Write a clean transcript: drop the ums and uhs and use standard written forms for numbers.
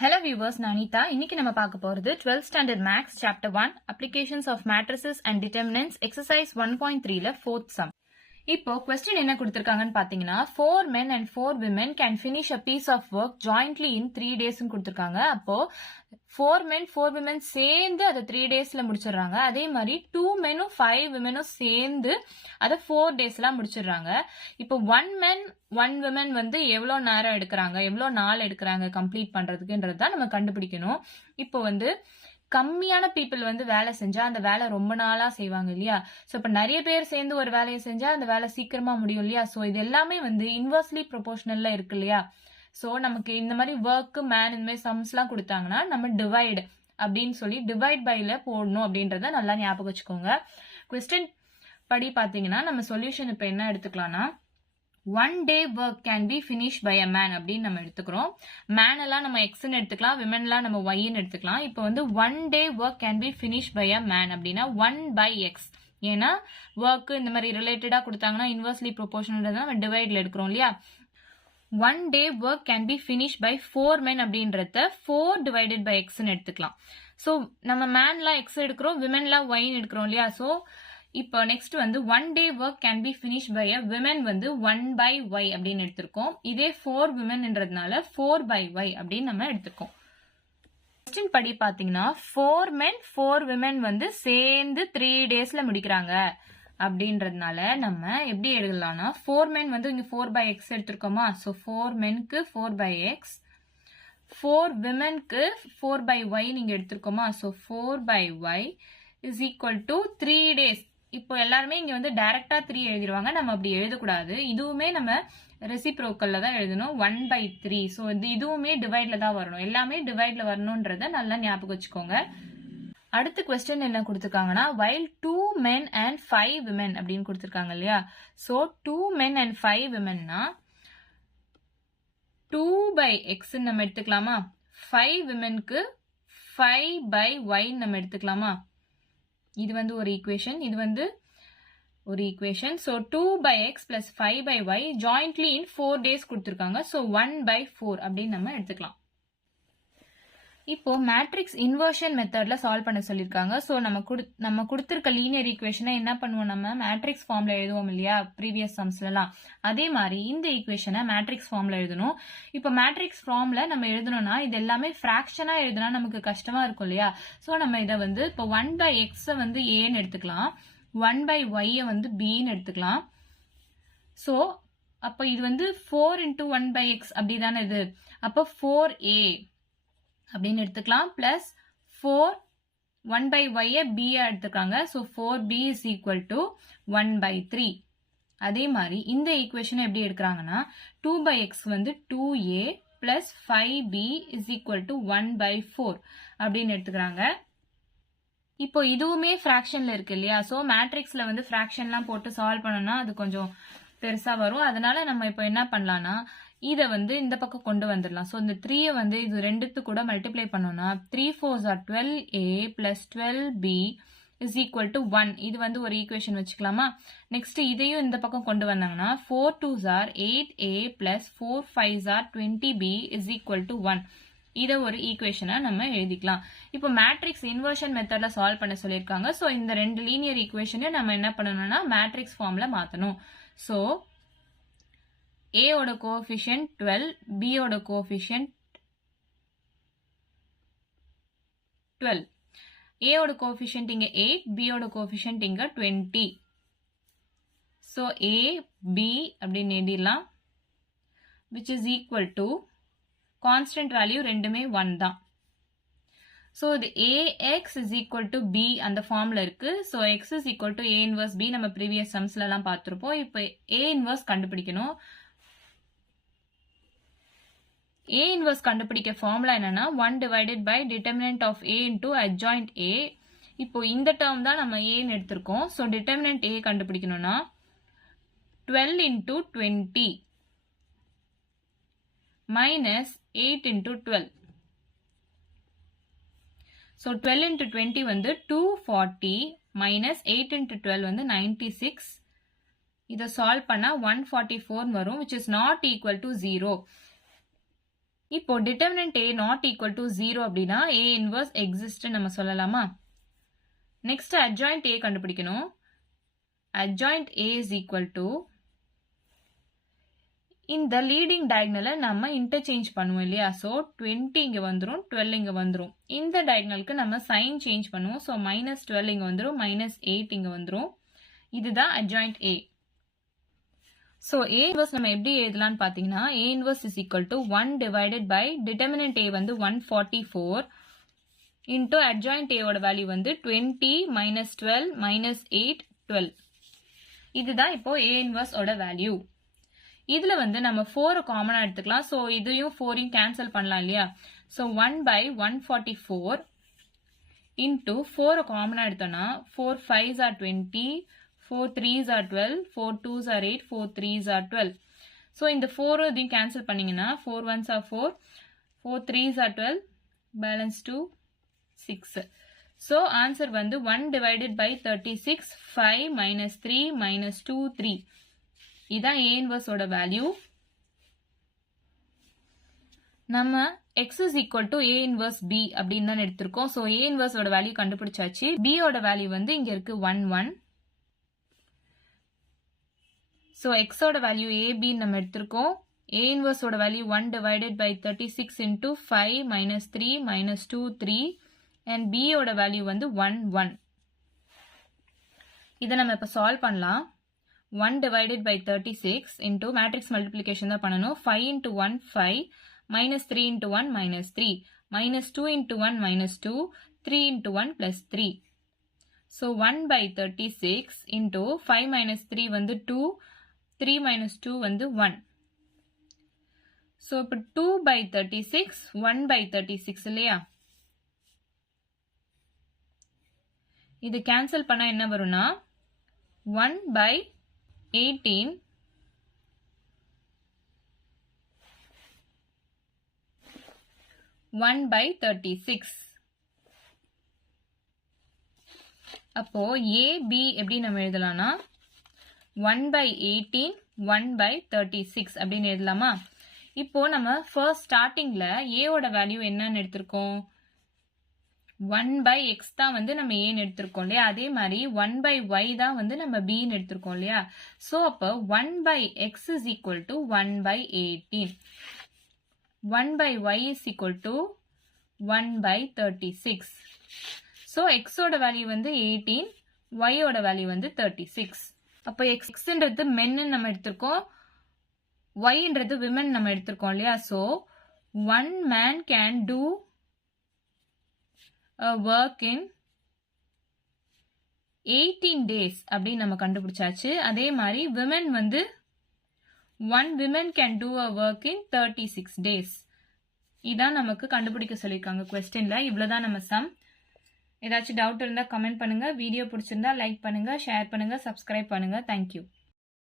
Hello viewers, நான் அனிதா. இன்னைக்கு நம்ம பார்க்க போறது 12th standard maths chapter 1 applications of matrices and determinants exercise 1.3ல 4th sum. இப்போ question என்ன கொடுத்திருக்காங்கன்னு பாத்தீங்கன்னா 4 men and 4 women can finish a piece of work jointly in 3 days ன்னு கொடுத்திருக்காங்க. அப்போ 4 men 4 women சேர்ந்து அதை 3 daysல முடிச்சிடுறாங்க. அதே மாதிரி 2 menம் 5 womenம் சேர்ந்து அதை 4 daysல முடிச்சிடுறாங்க. இப்போ 1 men 1 women வந்து எவ்வளவு நேரம் எடுக்கிறாங்க, எவ்வளவு நாள் எடுக்கிறாங்க கம்ப்ளீட் பண்றதுக்குன்றதுதான் நம்ம கண்டுபிடிக்கணும். இப்போ வந்து கம்மியான பீப்புள் வந்து வேலை செஞ்சா அந்த வேலை ரொம்ப நாளா செய்வாங்க இல்லையா? சோ இப்ப நிறைய பேர் சேர்ந்து ஒரு வேலையை செஞ்சா அந்த வேலை சீக்கிரமா முடியும் இல்லையா? சோ இது எல்லாமே வந்து இன்வெர்ஸ்லி ப்ரொபோர்ஷனல்ல இருக்கு இல்லையா? சோ நமக்கு இந்த மாதிரி ஒர்க் மேன் இந்த மாதிரி சம்ஸ் எல்லாம் கொடுத்தாங்கன்னா நம்ம டிவைட் அப்படின்னு சொல்லி டிவைட் பைல போடணும் அப்படின்றத நல்லா ஞாபகம் வச்சுக்கோங்க. கொஸ்டின் படி பாத்தீங்கன்னா நம்ம சொல்யூஷன் இப்ப என்ன எடுத்துக்கலாம்னா 1 day work can be finished by a man அப்படின்னு நம்ம எடுத்துக்கிறோம். மேன் எல்லாம் நம்ம எக்ஸ்ன்னு எடுத்துக்கலாம், விமன் எல்லாம் நம்ம ஒய்ன்னு எடுத்துக்கலாம். இப்போ வந்து 1 day work can be finished by a man அப்படின்னா 1 by x. ஏன்னா ஒர்க் இந்த மாதிரி ரிலேட்டடா கொடுத்தாங்கன்னா இன்வெர்ஸ்லி ப்ரொபோர்ஷனல் நம்ம டிவைட்ல எடுக்கிறோம் இல்லையா? 1 day work can be finished by 4 men அப்படின்றத 4 divided by xன்னு எடுத்துக்கலாம். ஸோ நம்ம மேன்லாம் எக்ஸ் எடுக்கிறோம், விமன்லாம் ஒய்ன்னு எடுக்கிறோம் இல்லையா? ஸோ இப்போ நெக்ஸ்ட் வந்து 1 day work can be finished by a women வந்து 1 by y அப்படின்னு எடுத்திருக்கோம். இதே 4 womenன்றதுனால 4 by y அப்படின்னு நம்ம எடுத்துக்கோம். கொஸ்டின் படி பாத்தீங்கன்னா 4 men 4 women வந்து சேர்ந்து 3 daysல முடிக்கிறாங்க அப்படின்றதுனால நம்ம எப்படி எழுதலாம்னா 4 men வந்து இங்க 4 by x எடுத்திருக்கோமா? ஸோ 4 menக்கு 4 by x, 4 womenக்கு 4 by y நீங்க எடுத்திருக்கோமா? So 4 by y is equal to 3 days. இப்போ எல்லாருமே இங்க வந்து டைரக்டா 3 எழுதிருவாங்க, நம்ம அப்படி எழுதக்கூடாது. இதுவுமே நம்ம ரெசிப்ரோக்கல்ல தான் எழுதணும் 1 by 3. ஸோ இதுவுமே டிவைட்ல தான் வரணும், எல்லாமே டிவைட்ல வரணும்ன்றத நல்லா ஞாபகம் வச்சுக்கோங்க. அடுத்த கொஸ்டின் என்ன கொடுத்துருக்காங்கன்னா while 2 men and 5 women அப்படின்னு கொடுத்துருக்காங்க இல்லையா? So 2 men and 5 womenனா 2 by x நம்ம எடுத்துக்கலாமா? 5 womenக்கு 5 by y நம்ம எடுத்துக்கலாமா? இது வந்து ஒரு ஈக்குவேஷன், இது வந்து ஒரு equation. So 2 by x plus 5 by y jointly in 4 days கொடுத்துருக்காங்க. ஸோ 1 by 4 அப்படின்னு நம்ம எடுத்துக்கலாம். இப்போ மேட்ரிக்ஸ் இன்வர்ஷன் மெத்தட்ல சால்வ் பண்ண சொல்லியிருக்காங்க. ஸோ நம்ம கொடுத்திருக்க லீனியர் ஈக்குவேஷனை என்ன பண்ணுவோம், நம்ம மேட்ரிக்ஸ் ஃபார்ம்ல எழுதுவோம் இல்லையா ப்ரீவியஸ் சம்ஸ்லாம். அதே மாதிரி இந்த ஈக்குவேஷனை மேட்ரிக்ஸ் ஃபார்ம்ல எழுதணும். இப்போ மேட்ரிக்ஸ் ஃபார்ம்ல நம்ம எழுதணும்னா இது எல்லாமே ஃபிராக்ஷனா எழுதுனா நமக்கு கஷ்டமா இருக்கும் இல்லையா? ஸோ நம்ம இதை வந்து இப்போ 1 by x வந்து ஏன்னு எடுத்துக்கலாம், 1 by y வந்து பின்னு எடுத்துக்கலாம். ஸோ அப்போ இது வந்து 4 into 1 by x அப்படிதானே இது. அப்போ 4a அப்படின்னு எடுத்துக்கலாம். பிளஸ் 4 1 by y b எடுத்துக்காங்க. So 4b is equal to 1 by 3. அதே மாதிரி இந்த ஈக்குவேஷன் எப்படி எடுக்கிறாங்கன்னா 2 by x வந்து 2a plus 5b is equal to 1 by 4 அப்படின்னு எடுத்துக்கிறாங்க. இப்போ இதுவுமே ஃபிராக்ஷன்ல இருக்கு இல்லையா? ஸோ மேட்ரிக்ஸ்ல வந்து ஃபிராக்ஷன்லாம் போட்டு சால்வ் பண்ணோம்னா அது கொஞ்சம் பெருசா வரும். அதனால நம்ம இப்போ என்ன பண்ணலாம்னா இதை வந்து இந்த பக்கம் கொண்டு வந்துடலாம். ஸோ இந்த 3 வந்து இது ரெண்டுத்து கூட மல்டிப்ளை பண்ணோம்னா 3 4s are 12a plus 12b is equal to 1. இது வந்து ஒரு ஈக்குவேஷன் வச்சுக்கலாமா? நெக்ஸ்ட் இதையும் இந்த பக்கம் கொண்டு வந்தாங்கன்னா 4 2s are 8a plus 4 5s are 20b is equal to 1. இதை ஒரு ஈக்குவேஷனா நம்ம எழுதிக்கலாம். இப்போ மேட்ரிக்ஸ் இன்வர்ஷன் மெத்தட்ல சால்வ் பண்ண சொல்லியிருக்காங்க. ஸோ இந்த ரெண்டு லீனியர் ஈக்குவேஷனையும் நம்ம என்ன பண்ணணும்னா மேட்ரிக்ஸ் ஃபார்ம்ல மாத்தணும். ஸோ a ஓட கோஎஃபிஷியன்ட் 12, b ஓட கோஎஃபிஷியன்ட் 12. a ஓட கோஎஃபிஷியன்ட் இங்க 8, b ஓட கோஎஃபிஷியன்ட் இங்க 20. so a b அப்படின்னு எழுதிடலாம், which is equal to constant value ரெண்டுமே 1 தான். ஸோ இது ax is equal to b அந்த ஃபார்ம்ல இருக்கு. So x is equal to a inverse b நம்ம ப்ரீவியஸ் சம்ஸ்ல எல்லாம் பார்த்திருப்போம். இப்போ a inverse கண்டுபிடிக்கணும். a inverse கண்டுபிடிக்க ஃபார்முலா என்னன்னா 1 divided by determinant of a into adjoint a. இப்போ இந்த டேர்ம் தான் நம்ம a ன்னு எடுத்திருக்கோம். ஸோ determinant a கண்டுபிடிக்கணும்னா 12 into 20 minus 8 into 12. So 12 into 20 வந்து 240 minus 8 into 12 வந்து 96. இதை சால்வ் பண்ணா 144 வரும், which is not equal to 0. இப்போ determinant A not equal to 0 அப்படின்னா A inverse exist நம்ம சொல்லலாமா? நெக்ஸ்ட் adjoint A கண்டுபிடிக்கணும். adjoint A is equal to இந்த லீடிங் டயகனலை நம்ம இன்டர்சேஞ்ச் பண்ணுவோம் இல்லையா? ஸோ 20 இங்கே வந்துடும், 12 இங்கே வந்துடும். இந்த டயகனலுக்கு நம்ம சைன் சேஞ்ச் பண்ணுவோம். ஸோ -12 இங்கே வந்துடும், -8 இங்கே வந்துடும். இதுதான் adjoint A. So A inverse நம்ம எப்படி எழுதலாம்னு பார்த்தீங்கன்னா A inverse is equal to 1 divided by determinant A வந்து 144 into adjoint A ஓட வேல்யூ வந்து 20 -12 -8 12. இதுதான் இப்போ A inverse ஓட வேல்யூ. இதுல வந்து நம்ம 4 காமனா எடுத்துக்கலாம். ஸோ இதையும் 4ஐயும் கேன்சல் பண்ணலாம் இல்லையா? ஸோ 1/144 இன்டூ 4 காமனா எடுத்தோம்னா 4 5s are 20, 4 3s are 12, 4 2s are 8, 4 3s are 12. So இந்த 4 இதையும் கேன்சல் பண்ணீங்கன்னா 4 1s are 4, 4 3s are 12, balance 2 6. So answer வந்து 1 divided by 36, 5 -3 -2 3. இதான் A inverse ஓட வேல்யூ. நம்ம x is equal to A inverse B அப்படின்னு தான் எடுத்திருக்கோம். ஸோ A inverse ஓட வேல்யூ கண்டுபிடிச்சாச்சு. B ஓட வேல்யூ வந்து இங்க இருக்கு 1 1. ஸோ x ஓட வேல்யூ AB நம்ம எடுத்திருக்கோம். A inverse ஓட value 1 divided by 36 into 5 -3 -2 3 and B ஓட வேல்யூ வந்து 1 1. இதை நம்ம இப்ப சால்வ் பண்ணலாம். 1 divided by 36 into matrix multiplication தான் பண்ணணும். 5 into 1 5, -3 into 1 -3, -2 into 1 -2, 3 into 1 plus 3. So 1/36 into 5 minus 3 வந்து 2, 3 minus 2 வந்து 1. So இப்போ 2/36, 1/36 இல்லையா? இது கேன்சல் பண்ணா என்ன வரும்னா 1/18 1/36. அப்போ A B எப்படி நம்ம எழுதலாம்னா 1/18 1/36 அப்படின்னு எழுதலாமா? இப்போ நம்ம ஃபர்ஸ்ட் ஸ்டார்டிங்ல A ஓட வேல்யூ என்னன்னு எடுத்திருக்கோம்? 1/x தான் வந்து நம்ம A ன்னு எடுத்திருக்கோம் இல்லையா? அதே மாதிரி 1/y தான் வந்து நம்ம B ன்னு எடுத்திருக்கோம் இல்லையா? ஸோ அப்போ 1/x is equal to 1/18. 1/y is equal to 1/36. So x ஓட வேல்யூ வந்து 18, y ஓட வேல்யூ வந்து 36. அப்போ xன்றது மென்னு நம்ம எடுத்திருக்கோம், yன்றது விமன் நம்ம எடுத்திருக்கோம் இல்லையா? So one man can do a work in 18 days அப்படின்னு நம்ம கண்டுபிடிச்சாச்சு. அதே மாதிரி women வந்து one women can do a work in 36 days. இதான் நமக்கு கண்டுபிடிக்க சொல்லியிருக்காங்க கொஸ்டின்ல. இவ்வளவுதான் நம்ம சம். ஏதாச்சும் டவுட் இருந்தா கமெண்ட் பண்ணுங்க. வீடியோ பிடிச்சிருந்தா லைக் பண்ணுங்க, ஷேர் பண்ணுங்க, சப்ஸ்கிரைப் பண்ணுங்க. தேங்க்யூ.